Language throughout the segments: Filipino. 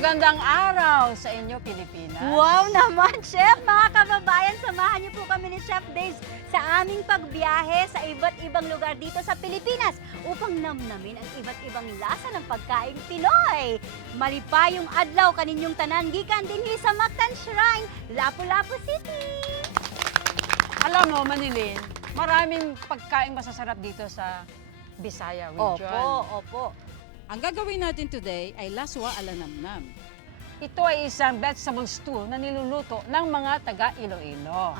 Magandang araw sa inyo, Pilipinas. Wow naman, Chef! Mga kababayan, samahan niyo po kami ni Chef Days sa aming pagbiyahe sa iba't ibang lugar dito sa Pilipinas upang namnamin ang iba't ibang lasa ng pagkain Pinoy. Malipayong adlaw kaninyong tanan, gikan dinhi sa Mactan Shrine, Lapu-Lapu City. Alam mo, Manilin, maraming pagkain masasarap dito sa Bisaya region. Opo. Ang gagawin natin today ay laswa ala namnam. Ito ay isang vegetable stew na niluluto ng mga taga Iloilo.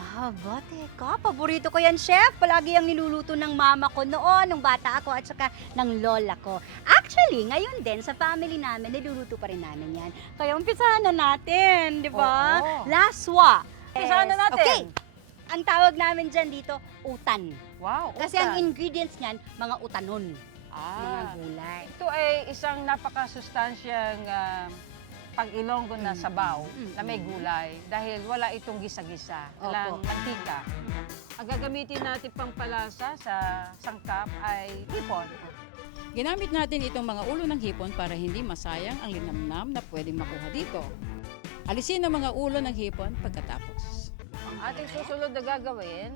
Teka, paborito ko yan, Chef. Palagi ang niluluto ng mama ko noon, nung bata ako, at saka ng lola ko. Actually, ngayon din, sa family namin, niluluto pa rin namin yan. Kaya umpisahan na natin, di ba? Oo. Laswa. Umpisahan na natin. Okay. Ang tawag namin dyan dito, utan. Wow, Kasi ang utan. ingredients niyan, mga utanon, mga gulay. Ito ay isang napakasustansyang pag-ilonggo na sabaw na may gulay dahil wala itong gisa-gisa, walang Opo. mantika. Ang gagamitin natin pang palasa sa sangkap ay hipon. Ginamit natin itong mga ulo ng hipon para hindi masayang ang linamnam na pwedeng makuha dito. Alisin ang mga ulo ng hipon pagkatapos. Ang ating susunod na gagawin,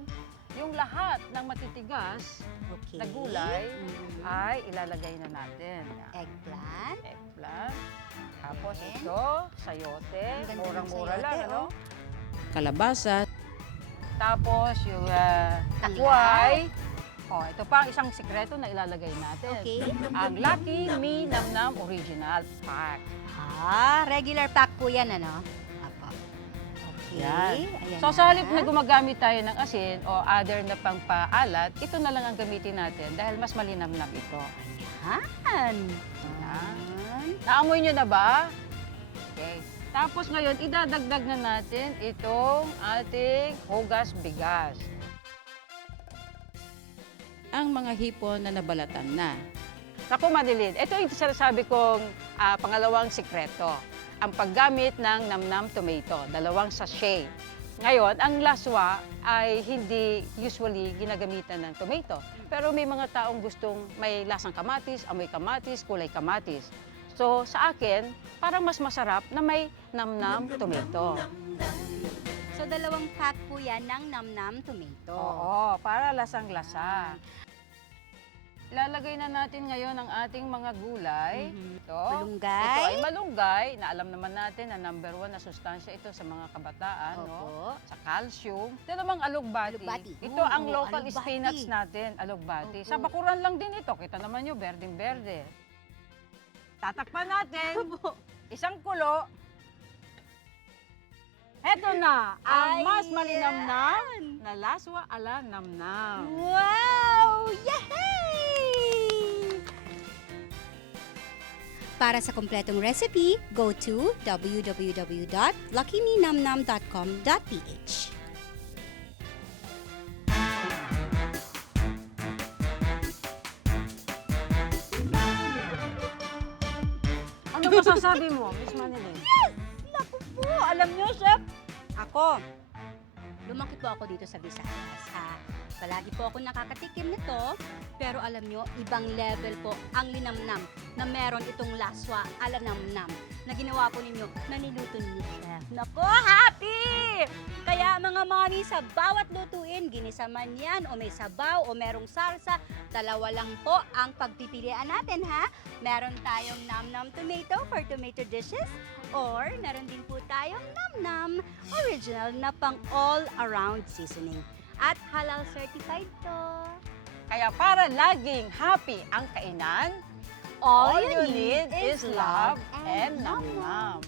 yung lahat ng matitigas Okay. na gulay Mhm. ay ilalagay na natin. Eggplant. Eggplant. Tapos And? ito, sayote. Ang ganda ng Murang-mura sayote, lang, ano? oh. Kalabasa, Tapos yung Tanglad. takway. Oh, ito pa ang isang sikreto na ilalagay natin. Okay. Ang Lucky Me Namnam Original Pack. Regular pack po yan, ano? Apo. Okay. Yan. Ayan So sa halip na gumagamit tayo ng asin o other na pangpaalat, ito na lang ang gamitin natin dahil mas malinamnam ito. Yan. Yan. Yan. Naamoy nyo na ba? Okay. Tapos ngayon, idadagdag na natin itong ating hugas bigas. ang mga hipon na nabalatan na. Naku, Madeline, ito yung sinasabi kong pangalawang sikreto. Ang paggamit ng namnam tomato, 2 sachet. Ngayon, ang laswa ay hindi usually ginagamitan ng tomato. Pero may mga taong gustong may lasang kamatis, amoy kamatis, kulay kamatis. So sa akin, parang mas masarap na may namnam tomato. So, 2 pack po yan ng namnam tomato. Oo, para lasang-lasa. Ilalagay na natin ngayon ang ating mga gulay. Mhm. Ito. Malunggay. Ito ay malunggay, na alam naman natin na number 1 na sustansya ito sa mga kabataan, no? Opo. Sa calcium. Ito namang alugbati. Alugbati. Ito Oo, ang oo, local alugbati. spinach natin, alugbati. Opo. Sa bakuran lang din ito. Kita naman nyo, berdeng-berde. Tatakpan natin. Isang kulo. Heto na, ang mas malinamnam na laswa ala namnam. Wow! Yay! Para sa kompletong recipe, go to www.luckymenamnam.com.ph. Ano masasabi mo, Miss Manilin? Naku po, alam niyo, Chef, ako, lumaki po ako dito sa Visayas, ha? Palagi po ako nakakatikim nito, pero alam niyo, ibang level po ang linamnam na meron itong laswa ala namnam na ginawa po ninyo, na niluto ninyo, Chef. Naku, happy! Kaya mga mami, sa bawat lutuin, ginisa man yan, o may sabaw, o merong salsa, 2 lang po ang pagpipilian natin, ha? Meron tayong namnam tomato for tomato dishes, or meron din po tayong namnam original na pang all-around seasoning. At halal certified to. Kaya para laging happy ang kainan, all you need is love and namnam.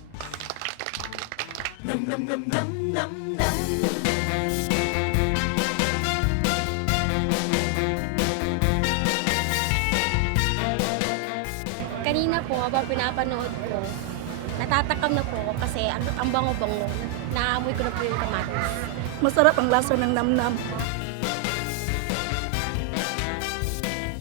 Kanina po, habang pinapanood ko, natatakam na po ako kasi ang bango-bango. Naamoy ko na po yung kamatis. Masarap ang lasa ng namnam.